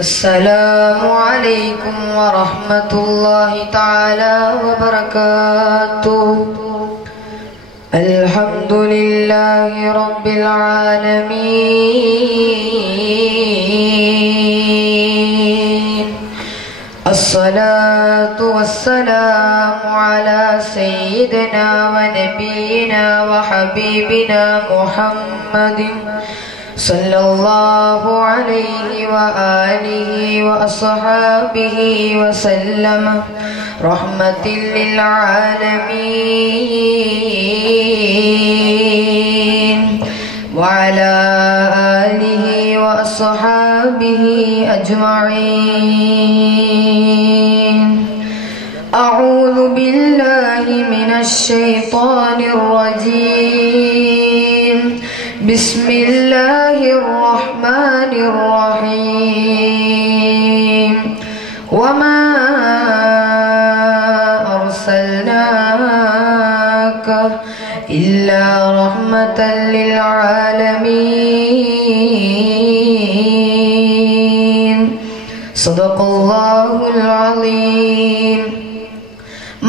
السلام عليكم ورحمة الله تعالى وبركاته. الحمد لله رب العالمين. الصلاة والسلام على سيدنا ونبينا وحبيبنا محمد صلى الله عليه وآله وأصحابه وسلم رحمة للعالمين وعلى آله وأصحابه أجمعين. أعوذ بالله من الشيطان الرجيم. بسم الله الرحمن الرحيم. وما أرسلناك إلا رحمة للعالمين. صدق الله العظيم.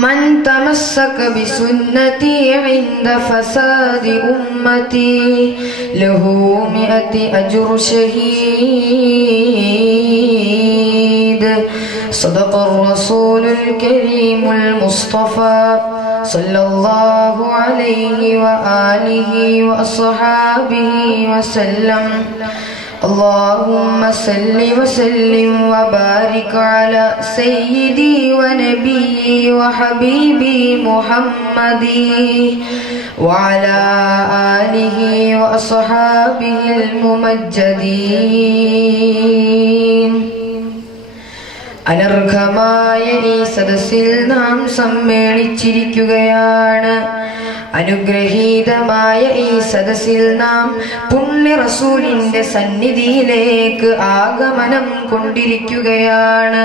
من تمسك بسنتي عند فساد أمتي له 100 أجر شهيد. صدق الرسول الكريم المصطفى صلى الله عليه وآله وأصحابه وسلم. اللهم صل وسلم وبارك على سيدي ونبيي وحبيبي محمد وعلى آله وأصحابه الممجدين. അനർഘമായ ഈ സദസ്സിൽ നാം സമ്മേളിച്ചിരിക്കുകയാണ്. അനുഗ്രഹീതമായ ഈ സദസ്സിൽ നാം പുണ്യ റസൂലിന്റെ സന്നിധിയിലേക്ക് ആഗമനം കൊണ്ടിരിക്കുകയാണ്.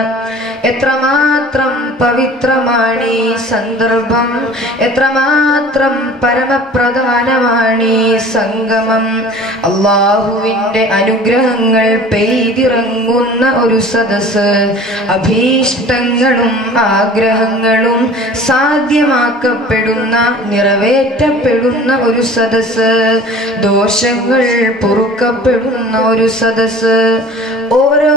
എത്രമാത്രം പവിത്രമാണ് ഈ സന്ദർഭം, എത്രമാത്രം പരമപ്രധാനമാണ് ഈ സംഗമം. അള്ളാഹുവിന്റെ അനുഗ്രഹങ്ങൾ പെയ്തിറങ്ങുന്ന ഒരു സദസ്സ്, അഭീഷ്ടങ്ങളും ആഗ്രഹങ്ങളും സാധ്യമാക്കപ്പെടുന്ന നിറവേറ്റപ്പെടുന്ന ഒരു സദസ്സ്, ദോഷങ്ങൾ പൊറുക്കപ്പെടുന്ന ഒരു സദസ്സ്. ഓരോ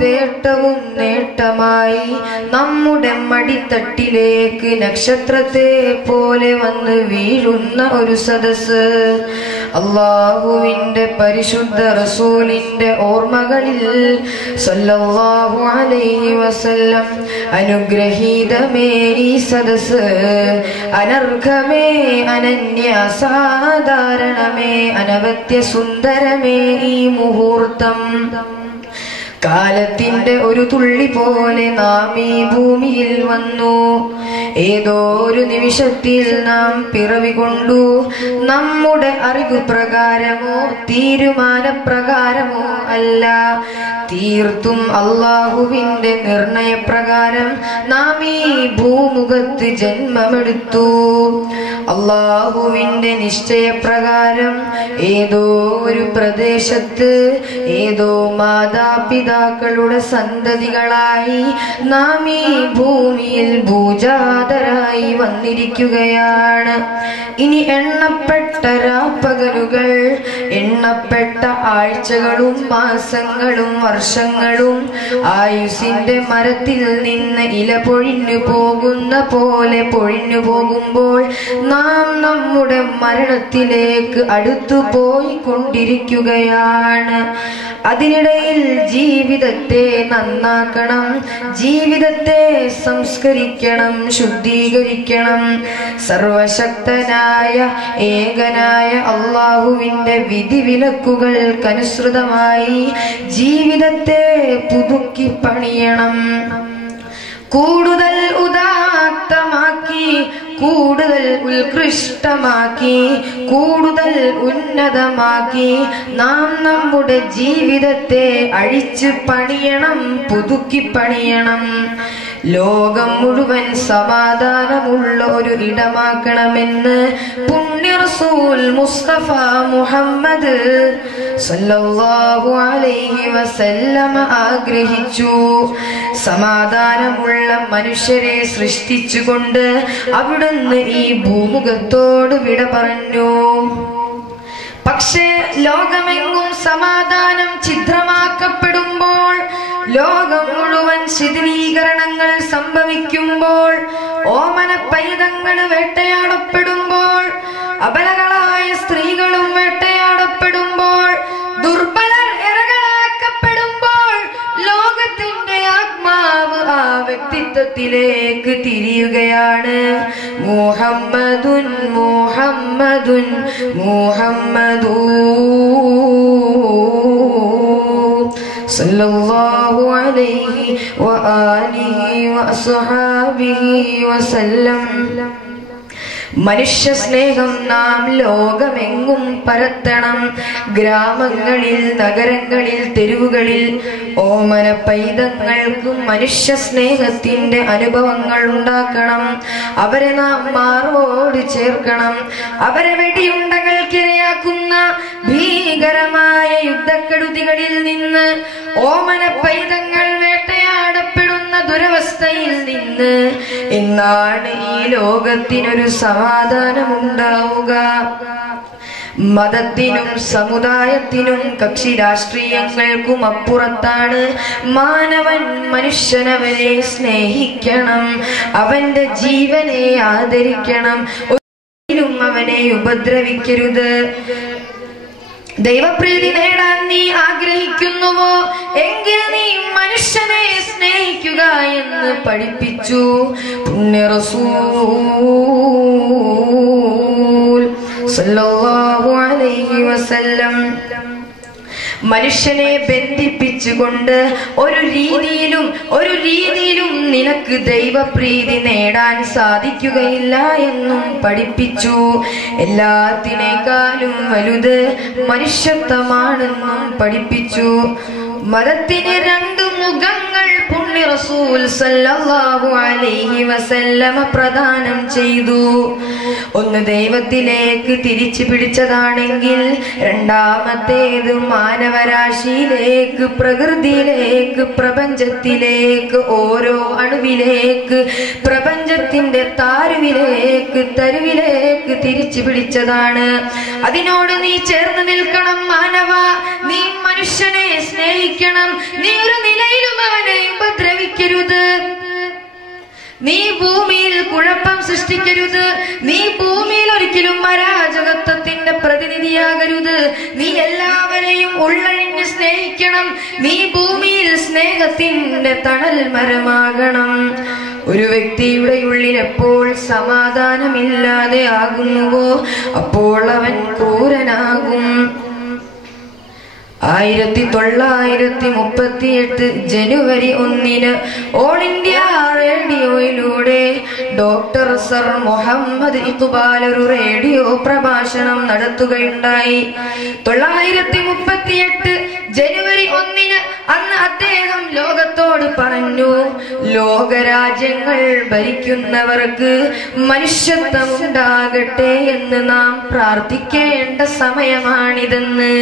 തേട്ടവും നേട്ടമായി നമ്മുടെ മടിത്തട്ടിലേക്ക് നക്ഷത്രത്തെ പോലെ വന്ന് വീഴുന്ന ഒരു സദസ്സ്. അള്ളാഹുവിന്റെ പരിശുദ്ധ റസൂലിന്റെ ഓർമ്മകളിൽ സല്ലല്ലാഹു അലൈഹി വസല്ലം അനുഗ്രഹീതമേ ഈ സദസ്സ്, അനർഘമേ അനന്യസാധാരണമേ അനവത്യ സുന്ദരമേ ഈ മുഹൂർത്തം. കാലത്തിന്റെ ഒരു തുള്ളി പോലെ നാം ഈ ഭൂമിയിൽ വന്നു. ഏതോ ഒരു നിമിഷത്തിൽ നാം പിറവി കൊണ്ടു. നമ്മുടെ അറിവ് പ്രകാരമോ തീരുമാനപ്രകാരമോ അല്ല, തീർത്തും അള്ളാഹുവിന്റെ നിർണയപ്രകാരം നാം ഈ ഭൂമുഖത്ത് ജന്മമെടുത്തു. അള്ളാഹുവിന്റെ നിശ്ചയപ്രകാരം ഏതോ ഒരു പ്രദേശത്ത് ഏതോ മാതാപിതാക്കളുടെ സന്തതികളായി നാം ഈ ഭൂമിയിൽ ഭൂജാതരായി വന്നിരിക്കുകയാണ്. ഇനി എണ്ണപ്പെട്ട രാപ്പകലുകൾ, എണ്ണപ്പെട്ട ആഴ്ചകളും മാസങ്ങളും വർഷങ്ങളും ആയുസിന്റെ മരത്തിൽ നിന്ന് ഇല പൊഴിഞ്ഞു പോകുന്ന പോലെ പൊഴിഞ്ഞു പോകുമ്പോൾ നാം നമ്മുടെ മരണത്തിലേക്ക് അടുത്തു പോയിക്കൊണ്ടിരിക്കുകയാണ്. അതിനിടയിൽ ജീവിതത്തെ നന്നാക്കണം, ജീവിതത്തെ സംസ്കരിക്കണം, ശുദ്ധീകരിക്കണം. സർവശക്തനായ ഏകനായ അള്ളാഹുവിന്റെ വിധിവിലക്കുകൾക്കനുസൃതമായി ജീവിതത്തെ പുതുക്കി പണിയണം. കൂടുതൽ ഉദാത്തമാക്കി, കൂടുതൽ ഉത്കൃഷ്ടമാക്കി, കൂടുതൽ ഉന്നതമാക്കി നാം നമ്മുടെ ജീവിതത്തെ അഴിച്ചു പണിയണം, പുതുക്കി പണിയണം. ലോകം മുഴുവൻ സമാധാനമുള്ള ഒരു ഇടമാക്കണമെന്ന് പുണ്യ റസൂൽ മുസ്തഫ മുഹമ്മദ് സല്ലല്ലാഹു അലൈഹി വസല്ലമ ആഗ്രഹിച്ചു. സമാധാനമുള്ള മനുഷ്യരെ സൃഷ്ടിച്ചുകൊണ്ട് അവിടുന്ന് ഈ ഭൂമുഖത്തോട് വിട പറഞ്ഞു. പക്ഷേ ലോകമെങ്ങും സമാധാനം ഛിദ്രമാക്കപ്പെടുമ്പോൾ, ലോകം മുഴുവൻ ശിഥിലീകരണങ്ങൾ സംഭവിക്കുമ്പോൾ, ഓമന പൈതങ്ങൾ വേട്ടയാടപ്പെടുമ്പോൾ, അബലകളായ സ്ത്രീകളും വേട്ടയാടപ്പെടുമ്പോൾ, ദുർബലർ ഇരകളാക്കപ്പെടുമ്പോൾ, ലോകത്തിന്റെ ആത്മാവ് ആ വ്യക്തിത്വത്തിലേക്ക് തിരിയുകയാണ്. മുഹമ്മദുൻ മുഹമ്മദുൻ മുഹമ്മദൂ സല്ലല്ലാഹു അലൈഹി വആലിഹി വഅസ്ഹാബിഹി വസല്ലം. മനുഷ്യ സ്നേഹം നാം ലോകമെങ്ങും പരത്തണം. ഗ്രാമങ്ങളിൽ, നഗരങ്ങളിൽ, തെരുവുകളിൽ ഓമന പൈതങ്ങൾക്ക് മനുഷ്യ സ്നേഹത്തിന്റെ അനുഭവങ്ങൾ ഉണ്ടാക്കണം. അവരെ നാം മാറോട് ചേർക്കണം. അവരെ വെടിയുണ്ടകൾക്കിരയാക്കുന്ന ഭീകരമായ യുദ്ധക്കെടുതികളിൽ നിന്ന്, ഓമന പൈതങ്ങൾ വേട്ടയാടപ്പെടുന്ന ദുരവസ്ഥയിൽ നിന്ന് എന്നാണ് ഈ ലോകത്തിനൊരു സമാധാനമുണ്ടാവുക. മതത്തിനും സമുദായത്തിനും കക്ഷി രാഷ്ട്രീയങ്ങൾക്കും അപ്പുറത്താണ് മാനവൻ. മനുഷ്യനവനെ സ്നേഹിക്കണം, അവന്റെ ജീവനെ ആദരിക്കണം, ഒരിക്കലും അവനെ ഉപദ്രവിക്കരുത്. ദൈവപ്രീതി നേടാൻ നീ ആഗ്രഹിക്കുന്നുവോ എങ്കിൽ നീ മനുഷ്യനെ സ്നേഹിക്കുക എന്ന് പഠിപ്പിച്ചു പുണ്യ റസൂൽ സല്ലല്ലാഹു അലൈഹി വസല്ലം. മനുഷ്യനെ ബന്ധിപ്പിച്ചുകൊണ്ട് ഒരു രീതിയിലും നിനക്ക് ദൈവപ്രീതി നേടാൻ സാധിക്കുകയില്ല എന്നും പഠിപ്പിച്ചു. എല്ലാത്തിനേക്കാളും വലുത് മനുഷ്യത്വമാണെന്നും പഠിപ്പിച്ചു. മതത്തിന് രണ്ട് മുഖങ്ങൾ പുണ്യ റസൂൽ സല്ലല്ലാഹു അലൈഹി വസല്ലമ പ്രദാനം ചെയ്തു. ഒന്ന് ദൈവത്തിലേക്ക് തിരിച്ചു പിടിച്ചതാണെങ്കിൽ, രണ്ടാമത്തേത് മാനവരാശിയിലേക്ക്, പ്രകൃതിയിലേക്ക്, പ്രപഞ്ചത്തിലേക്ക്, ഓരോ അണുവിലേക്ക്, പ്രപഞ്ചത്തിന്റെ താരുവിലേക്ക്, തരുവിലേക്ക് തിരിച്ചു പിടിച്ചതാണ്. അതിനോട് നീ ചേർന്ന് നിൽക്കണം മാനവ. നീ മനുഷ്യനെ സ്നേഹിക്കണം. നീ ഒരു നിലയിലും അവനെ ഉപദ്രവിക്കരുത്. നീ ഭൂമിയിൽ കുഴപ്പം സൃഷ്ടിക്കരുത്. നീ ഭൂമിയിൽ ഒരിക്കലും അരാജകത്വത്തിന്റെ പ്രതിനിധിയാകരുത്. നീ എല്ലാവരെയും ഉള്ളഴിഞ്ഞ് സ്നേഹിക്കണം. നീ ഭൂമിയിൽ സ്നേഹത്തിന്റെ തണൽ മരമാകണം. ഒരു വ്യക്തിയുടെ ഉള്ളിൽ എപ്പോൾ സമാധാനമില്ലാതെ ആകുന്നുവോ അപ്പോൾ അവൻ ക്രൂരനാകും. 1938 ജനുവരി 1 ഓൾ ഇന്ത്യ റേഡിയോയിലൂടെ ഡോക്ടർ സർ മുഹമ്മദ് ഇഖ്ബാൽ ഒരു റേഡിയോ പ്രഭാഷണം നടത്തുകയുണ്ടായി. 1938 ജനുവരി 1 അന്ന് അദ്ദേഹം ലോകത്തോട് പറഞ്ഞു, ലോകരാജ്യങ്ങൾ ഭരിക്കുന്നവർക്ക് മനുഷ്യത്വം ഉണ്ടാകട്ടെ എന്ന് നാം പ്രാർത്ഥിക്കേണ്ട സമയമാണിതെന്ന്.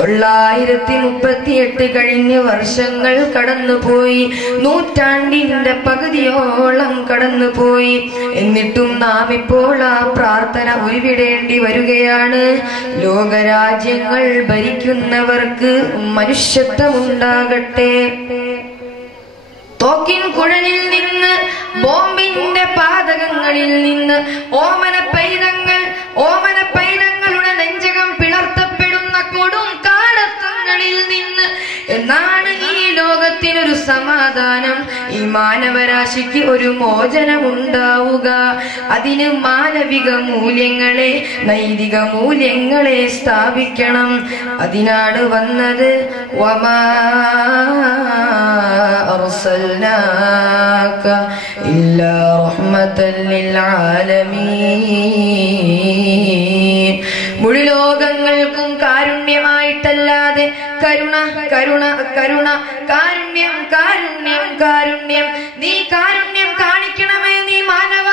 1938 കഴിഞ്ഞ വർഷങ്ങൾ കടന്നുപോയി. നൂറ്റാണ്ടിന്റെ പകുതിയോളം കടന്നുപോയി. എന്നിട്ടും നാം ഇപ്പോൾ ആ പ്രാർത്ഥന ഉരുവിടേണ്ടി വരികയാണ്. ലോകരാജ്യങ്ങൾ ഭരിക്കുന്നവർക്ക് മനുഷ്യത്വം ഉണ്ടാകട്ടെ. തോക്കിൻ കുഴലിൽ നിന്ന്, ബോംബിന്റെ പാതകങ്ങളിൽ നിന്ന്, ഓമന പൈതങ്ങളുടെ നെഞ്ചകം പിളർത്തപ്പെടുന്ന കൊടും കാടത്തങ്ങളിൽ നിന്ന് എന്നാണ് ഈ ലോകത്തിനൊരു സമാധാനം, ഈ മാനവരാശിക്ക് ഒരു മോചനം ഉണ്ടാവുക. അതിന് മാനവിക മൂല്യങ്ങളെ, നൈതിക മൂല്യങ്ങളെ സ്ഥാപിക്കണം. അതിനാണ് വന്നത് വമാ അർസൽനാക ഇല്ലാ റഹ്മതൻ ലിൽ ആലമീൻ. മുഴുലോകങ്ങൾക്കും കാരുണ്യമായിട്ടല്ലാതെ കരുണ കരുണ കരുണ കാരുണ്യം കാരുണ്യം കാരുണ്യം നീ കാരുണ്യം കാണിക്കണമേ. നീ മാനവ,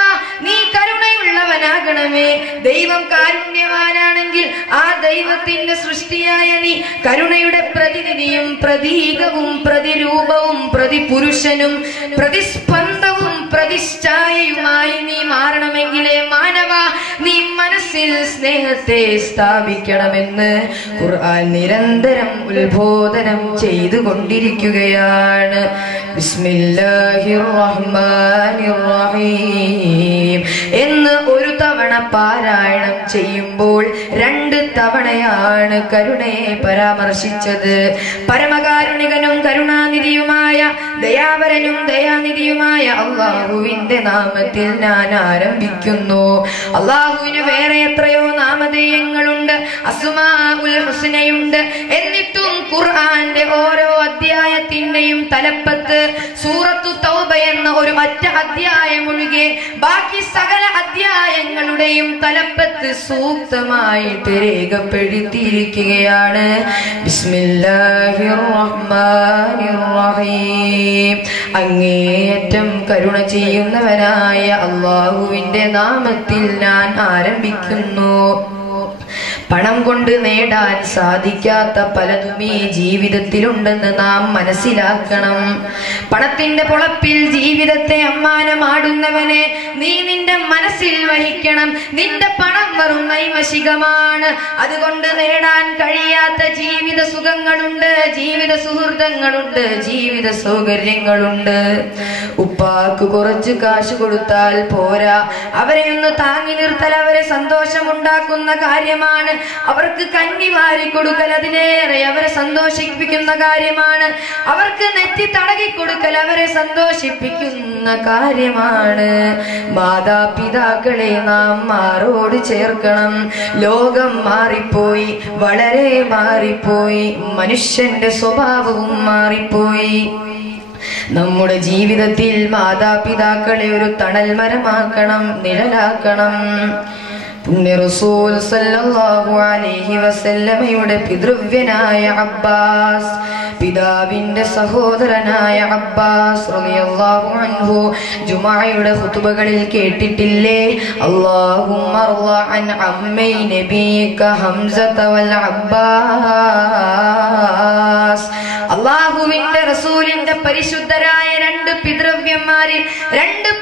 നീ കരുണയുള്ളവനാകണമേ. ദൈവം കാരുണ്യവാനാണെങ്കിൽ ദൈവമാണെങ്കിൽ ആ ദൈവത്തിന്റെ സൃഷ്ടിയായ നീ കരുണയുടെ പ്രതിനിധിയും പ്രതീകവും പ്രതിരൂപവും പ്രതിപുരുഷനും പ്രതിസ്പന്ദവും പ്രതിഷ്ഠായയുമായി നീ മാറണമെങ്കിലേ മാനവ നീ മനസ്സിൽ സ്നേഹത്തെ സ്ഥാപിക്കണമെന്ന് ഖുർആൻ നിരന്തരം ഉത്ബോധനം ചെയ്തുകൊണ്ടിരിക്കുകയാണ്. ബിസ്മില്ലാഹിർ റഹ്മാനിർ റഹീം എന്ന് ഒരു തവണ പാരായണം ചെയ്യുമ്പോൾ 2 തവണയാണ് കരുണയെ പരാമർശിച്ചത്. പരമകാരുണികനും കരുണാനിധിയുമായ ദയാവരനും ദയാനിധിയുമായ അല്ലാഹുവിന്റെ നാമത്തിൽ ഞാൻ ആരംഭിക്കുന്നു. അല്ലാഹുവിന് വേറെ എത്രയോ നാമധേയങ്ങളുണ്ട്, അസ്മാഉൽ ഹുസ്നയുണ്ട്. എന്നിട്ടും ഖുർആന്റെ ഓരോ അധ്യായത്തിന്റെയും തലപ്പത്ത് സൂറത്തു തൗബ എന്ന ഒരു ഒറ്റ അധ്യായം ഒഴികെ ബാക്കി സകല അധ്യായങ്ങളുടെയും തലപ്പത്ത് സൂക്തമായിട്ട് രേഖപ്പെടുത്തിയിരിക്കുകയാണ് ബിസ്മില്ലാഹിർ റഹ്മാനിർ റഹീം. അങ്ങേയറ്റം കരുണ ചെയ്യുന്നവനായ അല്ലാഹുവിന്റെ നാമത്തിൽ ഞാൻ ആരംഭിക്കുന്നു. പണം കൊണ്ട് നേടാൻ സാധിക്കാത്ത പലതും ഈ ജീവിതത്തിലുണ്ടെന്ന് നാം മനസ്സിലാക്കണം. പണത്തിന്റെ പൊളപ്പിൽ ജീവിതത്തെ അമ്മാനമാടുന്നവനെ നീ നിന്റെ മനസ്സിൽ വഹിക്കണം. നിന്റെ പണം വെറും നൈമഷികമാണ്. അതുകൊണ്ട് നേടാൻ കഴിയാത്ത ജീവിത സുഖങ്ങളുണ്ട്, ജീവിത സുഹൃത്തുക്കളുണ്ട്, ജീവിത സൗകര്യങ്ങളുണ്ട്. ഉപ്പാക്ക് കുറച്ച് കാശ് കൊടുത്താൽ പോരാ, അവരെ ഒന്ന് താങ്ങി നിർത്തൽ അവരെ സന്തോഷമുണ്ടാക്കുന്ന കാര്യമാണ്. അവർക്ക് കഞ്ഞി വാരി കൊടുക്കൽ അതിലേറെ അവരെ സന്തോഷിപ്പിക്കുന്ന കാര്യമാണ്. അവർക്ക് നെറ്റി തടകി കൊടുക്കൽ അവരെ സന്തോഷിപ്പിക്കുന്ന കാര്യമാണ്. മാതാപിതാക്കളെ നാം മാറോട് ചേർക്കണം. ലോകം മാറിപ്പോയി, വളരെ മാറിപ്പോയി. മനുഷ്യന്റെ സ്വഭാവവും മാറിപ്പോയി. നമ്മുടെ ജീവിതത്തിൽ മാതാപിതാക്കളെ ഒരു തണൽ മരമാക്കണം, നിഴലാക്കണം. പുണ്യ റസൂൽ സല്ലല്ലാഹു അലൈഹി വസല്ലമയുടെ പിതൃവ്യനായ അബ്ബാസ്, പിതാവിന്റെ സഹോദരനായ അബ്ബാസ് റളിയല്ലാഹു അൻഹു ജുമുഅയുടെ ഖുതുബകളിൽ കേട്ടിട്ടില്ലേ? അല്ലാഹുമ്മ അർള അൻ അമ്മൈ നബിക ഹംസത വൽ അബ്ബാസ്. അല്ലാഹുവിന്റെ റസൂലിന്റെ പരിശുദ്ധരായ 2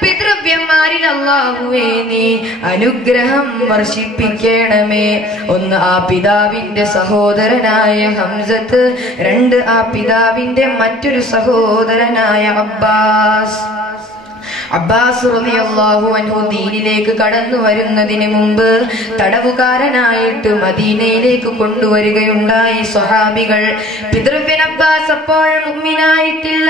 പിതൃവ്യന്മാരിൽ അല്ലാഹുവേ നീ അനുഗ്രഹം വർഷിപ്പിക്കണമേ. ഒന്ന് ആ പിതാവിന്റെ സഹോദരനായ ഹംസത്ത്, 2 ആ പിതാവിന്റെ മറ്റൊരു സഹോദരനായ അബ്ബാസ്. അബ്ബാസ് റളിയല്ലാഹു അൻഹു ദീനിലേക്ക് കടന്നു വരുന്നതിന് മുമ്പ് തടവുകാരനായിട്ട് മദീനയിലേക്ക് കൊണ്ടുവരികയുണ്ടായി സ്വഹാബികൾ. പിതൃവ്യൻ അബ്ബാസ് അപ്പോൾ മുഅ്മിനായിട്ടില്ല.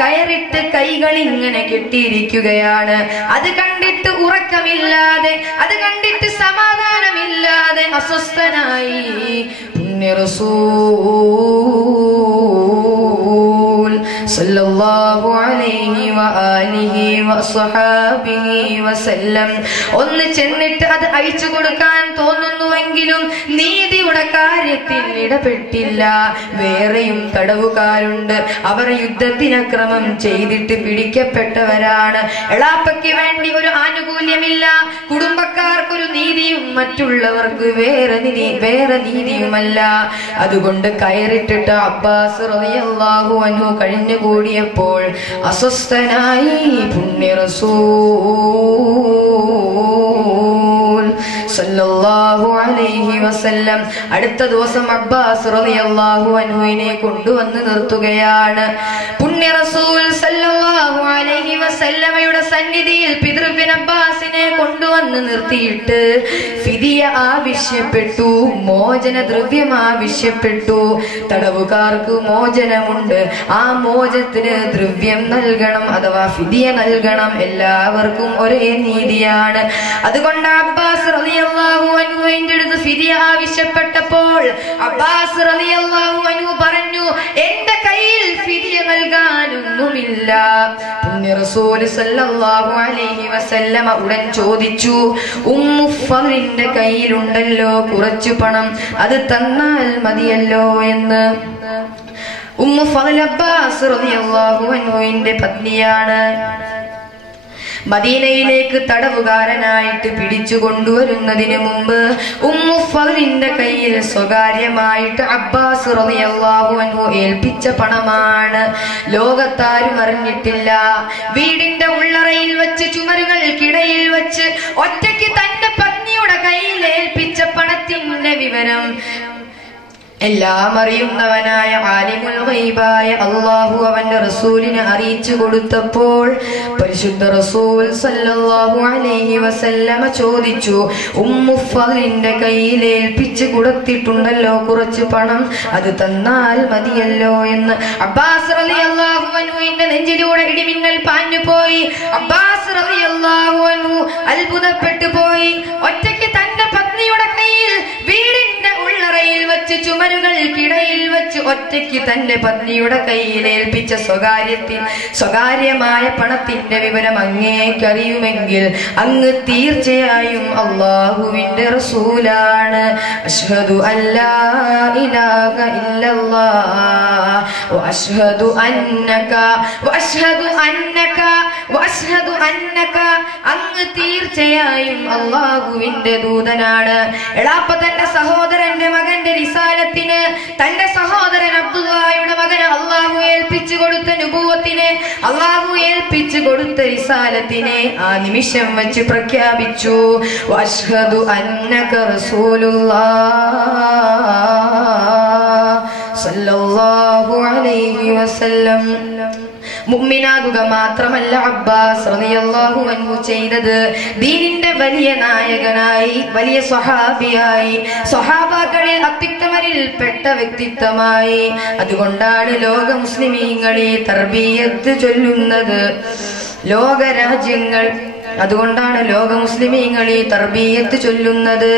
കയറിട്ട് കൈകൾ ഇങ്ങനെ കെട്ടിയിരിക്കുകയാണ്. അത് കണ്ടിട്ട് ഉറക്കമില്ലാതെ, അത് കണ്ടിട്ട് സമാധാനമില്ലാതെ അസ്വസ്ഥനായി പുണ്യ റസൂൽ സല്ലല്ലാഹു അലൈഹി വആലിഹി വസഹബിഹി വസല്ലം ഒന്ന് ചെന്നിട്ട് അത് അയച്ചു കൊടുക്കാൻ തോന്നുന്നുവെങ്കിലും നീതിയുടെ കാര്യത്തിൽ ഇടപെട്ടില്ല. വേറെയും തടവുകാരുണ്ട്, അവർ യുദ്ധത്തിനക്രമം ചെയ്തിട്ട് പിടിക്കപ്പെട്ടവരാണ്. എളാപ്പയ്ക്ക് വേണ്ടി ഒരു ആനുകൂല്യമില്ല, കുടുംബക്കാർക്കൊരു നീതിയും മറ്റുള്ളവർക്ക് വേറെ നീതിയുമല്ല. അതുകൊണ്ട് കയറിട്ടിട്ട് അബ്ബാസ് റളിയല്ലാഹു അൻഹു കഴിഞ്ഞുകൂടിയപ്പോൾ അസ്വസ്ഥനായി പുണ്യ റസൂൽ സല്ലല്ലാഹു അലൈഹി വസല്ലം. അടുത്ത ദിവസം അബ്ബാസ് റളിയല്ലാഹു അൻഹുവിനെ കൊണ്ടുവന്ന് നിർത്തുകയാണ്. പുണ്യ റസൂൽ സല്ലല്ലാഹു അലൈഹി വസല്ലമയുടെ സന്നിധിയിൽ പിതൃവ്യൻ അബ്ബാസിനെ കൊണ്ടുവന്ന് നിർത്തിയിട്ട് ഫിദിയ ആവശ്യപ്പെട്ടു, മോചന ദ്രവ്യം ആവശ്യപ്പെട്ടു. തടവുകാർക്ക് മോചനമുണ്ട്, ആ മോചനത്തിന് ദ്രവ്യം നൽകണം, അഥവാ ഫിദിയ നൽകണം. എല്ലാവർക്കും ഒരേ നീതിയാണ്. അതുകൊണ്ട് അബ്ബാസ് റളിയല്ലാഹു അൻഹുവിന്റെ അടുത്ത് ഫിദിയ ആവശ്യപ്പെട്ടപ്പോൾ അബ്ബാസ് റളിയല്ലാഹു അൻഹു പറഞ്ഞു, എന്റെ കയ്യിൽ ഫിദിയ നൽകാനൊന്നുമില്ല. പുണ്യ റസൂൽ സല്ലല്ലാഹു അലൈഹി വസല്ലമ ഉടൻ ചോദിച്ചു, ഉമ്മു ഫളിന്റെ കയ്യിലുണ്ടല്ലോ കുറച്ചു പണം, അത് തന്നാൽ മതിയല്ലോ എന്ന്. ഉമ്മു ഫള് അബ്ബാസ് റളിയല്ലാഹു അൻഹുവിന്റെ പത്നിയാണ്. മദീനയിലേക്ക് തടവുകാരനായിട്ട് പിടിച്ചു കൊണ്ടുവരുന്നതിന് മുമ്പ് ഉമ്മു ഫദ്ലിന്റെ കയ്യിൽ സ്വകാര്യമായിട്ട് അബ്ബാസ് റളിയല്ലാഹു അൻഹു ഏൽപ്പിച്ച പണമാണ്. ലോകത്താരും അറിഞ്ഞിട്ടില്ല. വീടിന്റെ ഉള്ളറയിൽ വെച്ച് ചുമരുകൾക്കിടയിൽ വെച്ച് ഒറ്റയ്ക്ക് തന്റെ പത്നിയുടെ കയ്യിൽ ഏൽപ്പിച്ച പണത്തിന്റെ വിവരം എല്ലാം അറിയുന്നവനായ ആലിമുൽ ഗൈബായ അല്ലാഹു അവന്റെ റസൂലിനെ അറിയിച്ചു കൊടുത്തപ്പോൾ പരിശുദ്ധ റസൂൽ സല്ലല്ലാഹു അലൈഹി വസല്ലമ ചോദിച്ചു, ഉമ്മു ഫദ്ലിന്റെ കയ്യിൽ ഏൽപ്പിച്ചു കൊടുത്തിട്ടുണ്ടല്ലോ കുറച്ച് പണം, അത് തന്നാൽ മതിയല്ലോ എന്ന്. അബ്ബാസ് റളിയല്ലാഹു അൻഹുവിന്റെ നെഞ്ചിലൂടെ ഇടിമിന്നൽ പാഞ്ഞു പോയി. അബ്ബാസ് റളിയല്ലാഹു അൻഹു അത്ഭുതപ്പെട്ടു പോയി. ഒറ്റയ്ക്ക് തന്റെ പത്നിയുടെ കയ്യിൽ വീടിന്റെ ഉള്ളറയിൽ വെച്ച് ചുമരുകൾക്കിടയിൽ വെച്ച് ഒറ്റയ്ക്ക് തന്റെ പത്നിയുടെ കയ്യിൽ ഏൽപ്പിച്ച സ്വകാര്യമായ പണത്തിന്റെ വിവരം അങ്ങേക്കറിയുമെങ്കിൽ അങ്ങ് തീർച്ചയായും അല്ലാഹുവിന്റെ റസൂലാണ്. അശ്ഹദു അല്ലാ ഇലാഹ ഇല്ലല്ലാഹ് വഅശ്ഹദു അന്നക അങ്ങ് തീർച്ചയായും അല്ലാഹുവിന്റെ ദൂതനാണ്. എടാപ്പ തന്റെ സഹോദരന്റെ മകന്റെ റിസാലത്തിന്, തന്റെ സഹോദരൻ അബ്ദുല്ലായുടെ മകന് അല്ലാഹു ഏൽപ്പിച്ചു കൊടുത്ത നുബുവത്തിനെ, അല്ലാഹു ഏൽപ്പിച്ചു കൊടുത്ത റിസാലത്തിനെ ആ നിമിഷം വെച്ച് പ്രഖ്യാപിച്ചു, വഅശ്ഹദു അന്നക റസൂലുള്ളാഹ് സല്ലല്ലാഹു അലൈഹി വസല്ലം. മുഅ്മിനാകുക മാത്രമല്ല അബ്ബാസ് റളിയല്ലാഹു അൻഹു ചെയ്തത്, ദീനിന്റെ വലിയ നായകനായി, വലിയ സ്വഹാബിയായി, സ്വഹാബാക്കളിൽ അത്യുത്തമരിൽ പെട്ട വ്യക്തിത്വമായി. അതുകൊണ്ടാണ് ലോക മുസ്ലിമീങ്ങളിൽ തർബിയത്ത് ചൊല്ലുന്നത്. ലോകരാജ്യങ്ങൾ അതുകൊണ്ടാണ് ലോക മുസ്ലിമീങ്ങളിൽ തർബിയത്ത് ചൊല്ലുന്നത്.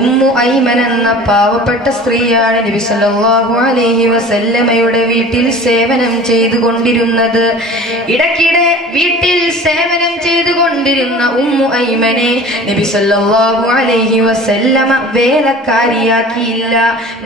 ഉമ്മു ഐമൻ എന്ന പാവപ്പെട്ട സ്ത്രീയാണ് നബി സല്ലല്ലാഹു അലൈഹി വസല്ലമയുടെ വീട്ടിൽ സേവനം ചെയ്തുകൊണ്ടിരുന്നത്. ഇടയ്ക്കിടെ വീട്ടിൽ സേവനം ചെയ്തുകൊണ്ടിരുന്ന ഉമ്മു ഐമനെ നബി സല്ലല്ലാഹു അലൈഹി വസല്ലമ വേലക്കാരിയാക്കിയില്ല,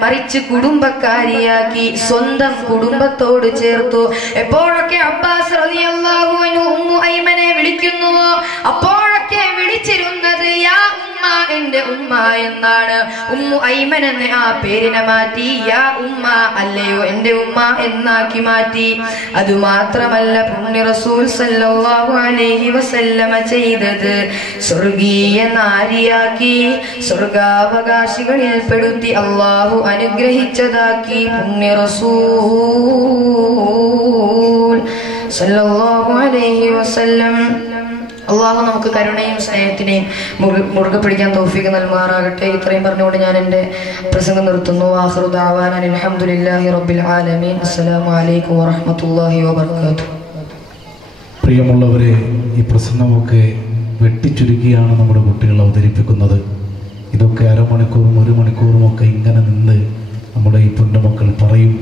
മറിച്ച് കുടുംബക്കാരിയാക്കി, സ്വന്തം കുടുംബത്തോട് ചേർത്തു. എപ്പോഴൊക്കെ അബ്ബാസ് റളിയല്ലാഹു അൻഹു ഉമ്മു ഐമനെ വിളിക്കുന്നുവോ അപ്പോഴൊക്കെ വിളിച്ചിരുന്നത് യാ ഉമ്മ, എന്റെ ഉമ്മ എന്നാണ്. ഉമ്മു ഐമൻ എന്ന ആ പേരിനെ മാറ്റി യാ ഉമ്മ, അല്ലയോ എന്റെ ഉമ്മ എന്നാക്കി മാറ്റി. അതുമാത്രമല്ല പുണ്യ റസൂൽ സല്ലല്ലാഹു അലൈഹി വസല്ലമ ചെയ്തത് സ്വർഗീയ നാരിയാക്കി, സ്വർഗാവകാശികളിൽ പെടുത്തി അല്ലാഹു അനുഗ്രഹിച്ചതാക്കി പുണ്യ റസൂൽ സല്ലല്ലാഹു അലൈഹി വസല്ലം. അള്ളാഹു നമുക്ക് കരുണയും സ്നേഹത്തിനെയും മുറുകെ പിടിക്കാൻ തൗഫീഖ് നൽകുമാറാകട്ടെ. ഇത്രയും പറഞ്ഞുകൊണ്ട് ഞാൻ എൻ്റെ പ്രസംഗം നിർത്തുന്നു. ആഖിറു ദഅവാനാ അൽഹംദുലില്ലാഹി റബ്ബിൽ ആലമീൻ. അസ്സലാമു അലൈക്കും വറഹ്മത്തുള്ളാഹി വബറകാതുഹു. പ്രിയമുള്ളവരെ, ഈ പ്രസംഗമൊക്കെ വെട്ടിച്ചുരുക്കിയാണ് നമ്മുടെ കുട്ടികൾ അവതരിപ്പിക്കുന്നത്. ഇതൊക്കെ അരമണിക്കൂറും ഒരു മണിക്കൂറും ഒക്കെ ഇങ്ങനെ നിന്ന് നമ്മുടെ ഈ പൊന്നുമക്കൾ പറയും.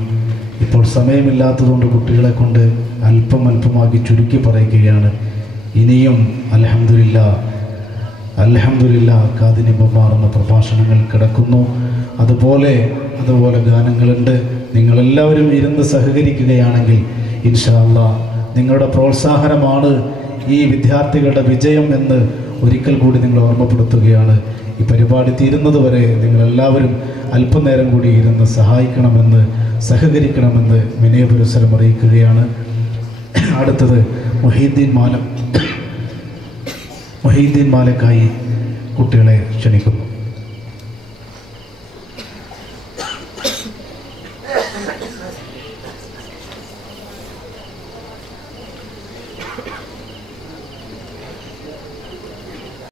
ഇപ്പോൾ സമയമില്ലാത്തതുകൊണ്ട് കുട്ടികളെ കൊണ്ട് അല്പമാക്കി ചുരുക്കി പറയുകയാണ്. ഇനിയും അൽഹംദുലില്ലാ കാതിനിമ്പമാർന്ന പ്രഭാഷണങ്ങൾ കിടക്കുന്നു. അതുപോലെ ഗാനങ്ങളുണ്ട്. നിങ്ങളെല്ലാവരും ഇരുന്ന് സഹകരിക്കുകയാണെങ്കിൽ ഇൻഷാ അല്ലാഹ് നിങ്ങളുടെ പ്രോത്സാഹനമാണ് ഈ വിദ്യാർത്ഥികളുടെ വിജയം എന്ന് ഒരിക്കൽ കൂടി നിങ്ങൾ ഓർമ്മപ്പെടുത്തുകയാണ്. ഈ പരിപാടി തീരുന്നത് വരെ നിങ്ങളെല്ലാവരും അല്പനേരം കൂടി ഇരുന്ന് സഹായിക്കണമെന്ന്, സഹകരിക്കണമെന്ന് വിനയപുരസ്സരം അറിയിക്കുകയാണ്. അടുത്തത് മൊഹീദ്ദീൻ മാലക്കായി കുട്ടികളെ ക്ഷണിക്കുന്നു.